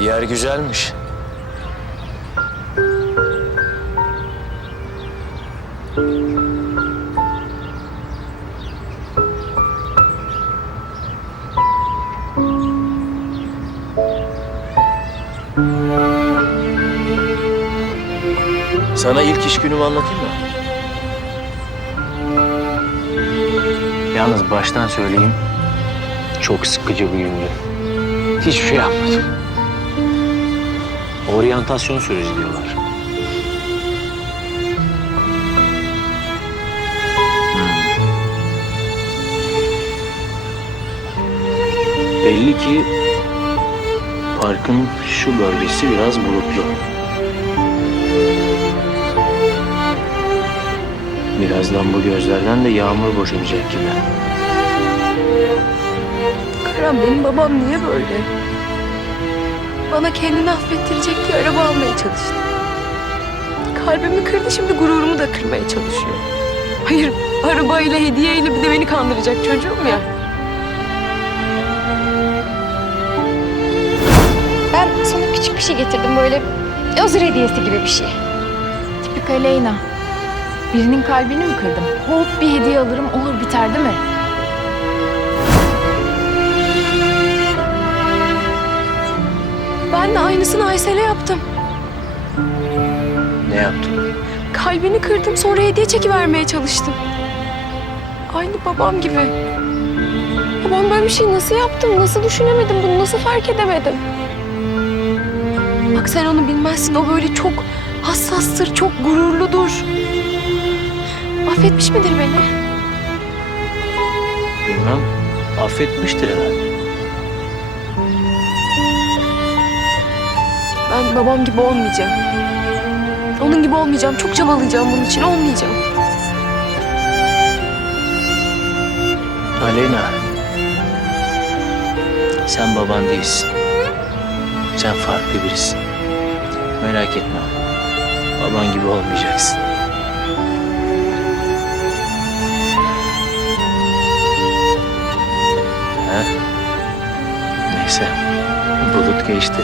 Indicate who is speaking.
Speaker 1: Yer güzelmiş. Thank you. Sana ilk iş günümü anlatayım mı? Yalnız baştan söyleyeyim. Çok sıkıcı bir gündü. Hiçbir şey yapmadım. Oryantasyon süreci diyorlar. Hmm. Belli ki parkın şu bölgesi biraz bulutlu. Birazdan bu gözlerden de yağmur boşanacak gibi.
Speaker 2: Karan benim babam niye böyle? Bana kendini affettirecek diye araba almaya çalıştı. Kalbimi kırdı şimdi gururumu da kırmaya çalışıyor. Hayır arabayla hediyeyle bir de beni kandıracak çocuğum ya.
Speaker 3: Ben sana küçük bir şey getirdim böyle özür hediyesi gibi bir şey.
Speaker 4: Tipik Aleyna. Birinin kalbini mi kırdım? Hop bir hediye alırım olur biter değil mi?
Speaker 2: Ben de aynısını Aysel'e yaptım.
Speaker 1: Ne yaptın?
Speaker 2: Kalbini kırdım sonra hediye çekivermeye çalıştım. Aynı babam gibi. Ya ben böyle bir şey nasıl yaptım, nasıl düşünemedim, bunu nasıl fark edemedim? Bak sen onu bilmezsin, o böyle çok hassastır, çok gururludur. Affetmiş midir beni?
Speaker 1: Bilmem. Affetmiştir herhalde.
Speaker 2: Ben babam gibi olmayacağım. Onun gibi olmayacağım, çok çabalayacağım bunun için, olmayacağım.
Speaker 1: Aleyna. Sen baban değilsin. Sen farklı birisin. Merak etme. Baban gibi olmayacaksın. neyse bu bulut geçti.